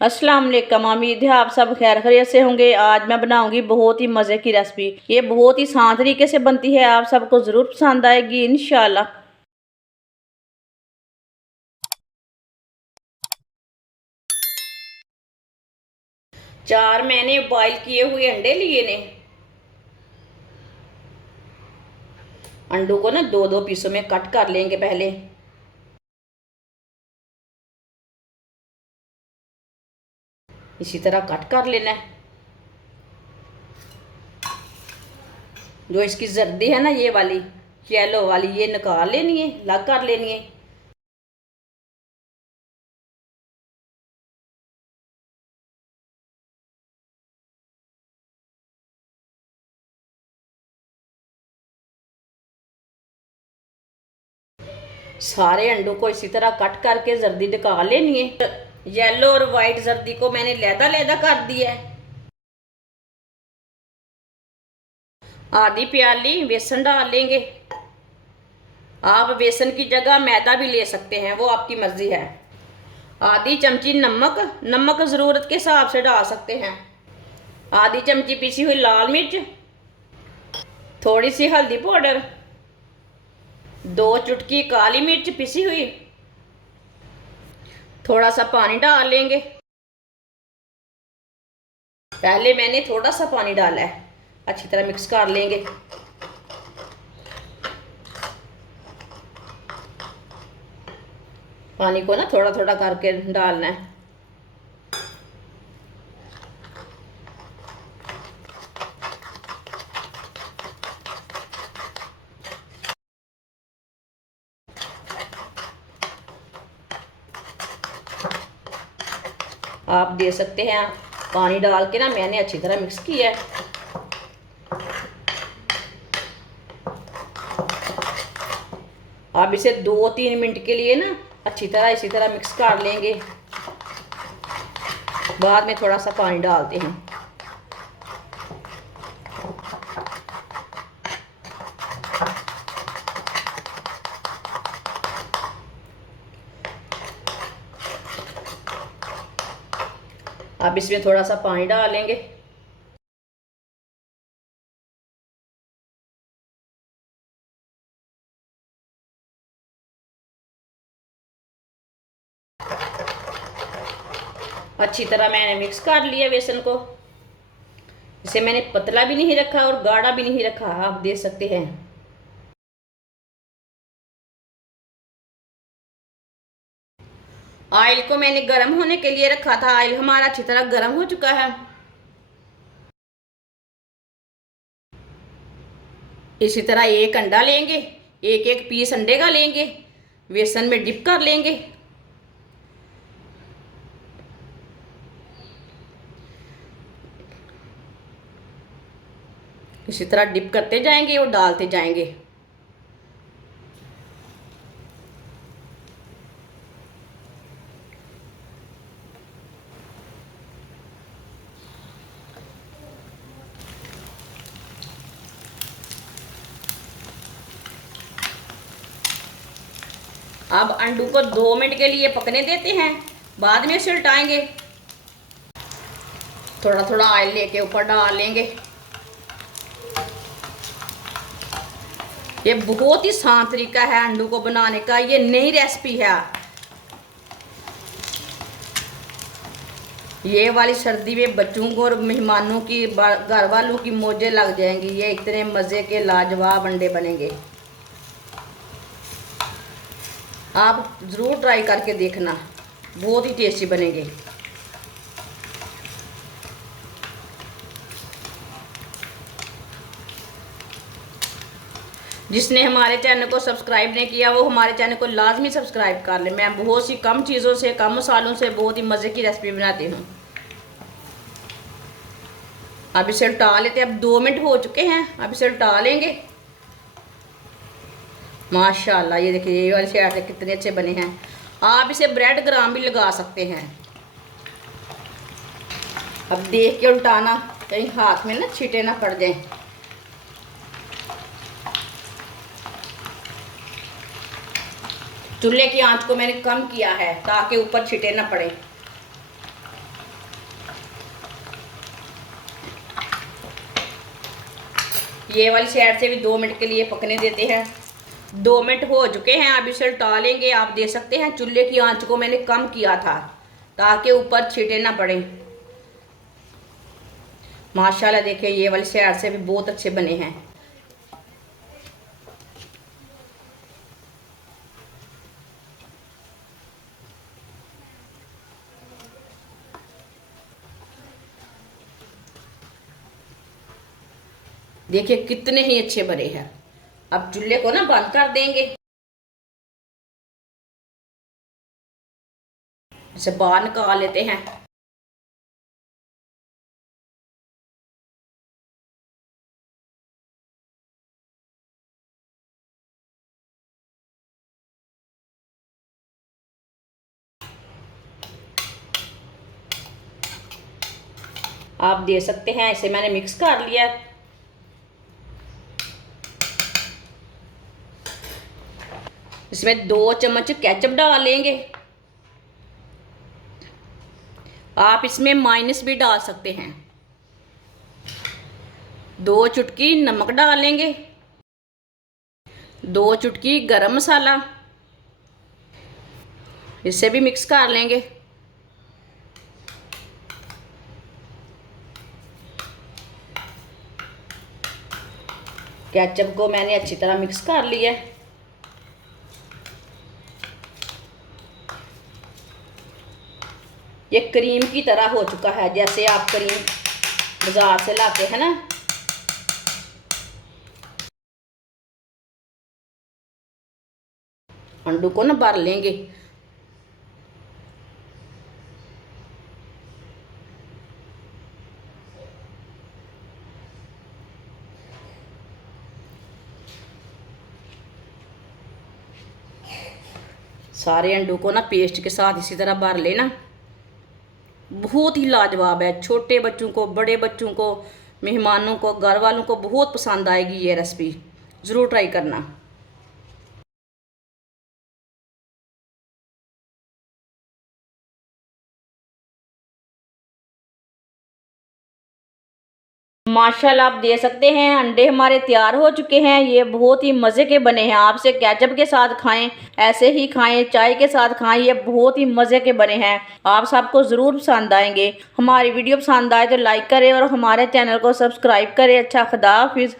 अस्सलाम वालेकुम। उम्मीद है आप सब खैर खैरियत से होंगे। आज मैं बनाऊंगी बहुत ही मज़े की रेसिपी। ये बहुत ही आसान तरीके से बनती है, आप सबको ज़रूर पसंद आएगी इंशाल्लाह। चार मैंने बॉईल किए हुए अंडे लिए ने। अंडों को ना दो दो पीसों में कट कर लेंगे पहले। इसी तरह कट कर लेना है। जो इसकी जर्दी है ना, ये वाली येलो वाली, ये निकाल लेनी है, अलग कर लेनी है। सारे अंडों को इसी तरह कट करके जर्दी निकाल लेनी है। येलो और वाइट जर्दी को मैंने लैदा लैदा कर दिया है। आधी प्याली बेसन डाल लेंगे। आप बेसन की जगह मैदा भी ले सकते हैं, वो आपकी मर्जी है। आधी चमची नमक, नमक ज़रूरत के हिसाब से डाल सकते हैं। आधी चमची पिसी हुई लाल मिर्च, थोड़ी सी हल्दी पाउडर, 2 चुटकी काली मिर्च पिसी हुई। थोड़ा सा पानी डाल लेंगे। पहले मैंने थोड़ा सा पानी डाला है। अच्छी तरह मिक्स कर लेंगे। पानी को ना थोड़ा थोड़ा करके डालना है। आप दे सकते हैं। पानी डाल के ना मैंने अच्छी तरह मिक्स किया है। अब इसे 2-3 मिनट के लिए ना अच्छी तरह इसी तरह मिक्स कर लेंगे। बाद में थोड़ा सा पानी डालते हैं। अब इसमें थोड़ा सा पानी डालेंगे। अच्छी तरह मैंने मिक्स कर लिया बेसन को। इसे मैंने पतला भी नहीं रखा और गाढ़ा भी नहीं रखा, आप देख सकते हैं। ऑयल को मैंने गर्म होने के लिए रखा था। ऑयल हमारा अच्छी तरह गर्म हो चुका है। इसी तरह एक अंडा लेंगे, एक एक पीस अंडे का लेंगे, बेसन में डिप कर लेंगे। इसी तरह डिप करते जाएंगे और डालते जाएंगे। अब अंडू को 2 मिनट के लिए पकने देते हैं, बाद में इसे उल्टाएंगे। थोड़ा थोड़ा ऑयल लेके ऊपर डाल लेंगे। ये बहुत ही आसान तरीका है अंडू को बनाने का। ये नई रेसिपी है। ये वाली सर्दी में बच्चों को और मेहमानों की, घर वालों की मौजें लग जाएंगी। ये इतने मज़े के लाजवाब अंडे बनेंगे। आप ज़रूर ट्राई करके देखना, बहुत ही टेस्टी बनेंगे। जिसने हमारे चैनल को सब्सक्राइब नहीं किया वो हमारे चैनल को लाजमी सब्सक्राइब कर ले। मैं बहुत सी कम चीज़ों से, कम मसालों से बहुत ही मज़े की रेसिपी बनाती हूँ। अब इसे उल्टा लेते हैं। अब 2 मिनट हो चुके हैं, अब इसे उल्टा लेंगे। माशाल्लाह, ये देखिए ये वाले साइड से कितने अच्छे बने हैं। आप इसे ब्रेड ग्राम भी लगा सकते हैं। अब देख के उल्टाना, कहीं हाथ में ना छींटे ना पड़ जाएं। चूल्हे की आंच को मैंने कम किया है ताकि ऊपर छींटे ना पड़े। ये वाली साइड से भी 2 मिनट के लिए पकने देते हैं। 2 मिनट हो चुके हैं, अब इसे उल्टा लेंगे। आप देख सकते हैं चूल्हे की आंच को मैंने कम किया था ताकि ऊपर छींटे ना पड़े। माशाल्लाह देखिए ये वाली साइड से भी बहुत अच्छे बने हैं। देखिए कितने ही अच्छे बने हैं। अब चूल्हे को ना बंद कर देंगे। इसे बाहर निकाल लेते हैं। आप देख सकते हैं इसे मैंने मिक्स कर लिया। इसमें 2 चम्मच केचप डाल लेंगे। आप इसमें माइनस भी डाल सकते हैं। 2 चुटकी नमक डाल लेंगे। 2 चुटकी गरम मसाला, इसे भी मिक्स कर लेंगे। केचप को मैंने अच्छी तरह मिक्स कर लिया। ये क्रीम की तरह हो चुका है, जैसे आप क्रीम बाजार से लाते हैं ना। अंडू को ना भर लेंगे। सारे अंडों को ना पेस्ट के साथ इसी तरह भर लेना। बहुत ही लाजवाब है। छोटे बच्चों को, बड़े बच्चों को, मेहमानों को, घर वालों को बहुत पसंद आएगी ये रेसिपी। ज़रूर ट्राई करना। माशाल्लाह आप देख सकते हैं अंडे हमारे तैयार हो चुके हैं। ये बहुत ही मज़े के बने हैं। आप इसे केचप के साथ खाएं, ऐसे ही खाएं, चाय के साथ खाएं। ये बहुत ही मज़े के बने हैं। आप सबको ज़रूर पसंद आएंगे। हमारी वीडियो पसंद आए तो लाइक करें और हमारे चैनल को सब्सक्राइब करें। अच्छा, खुदा हाफिज़।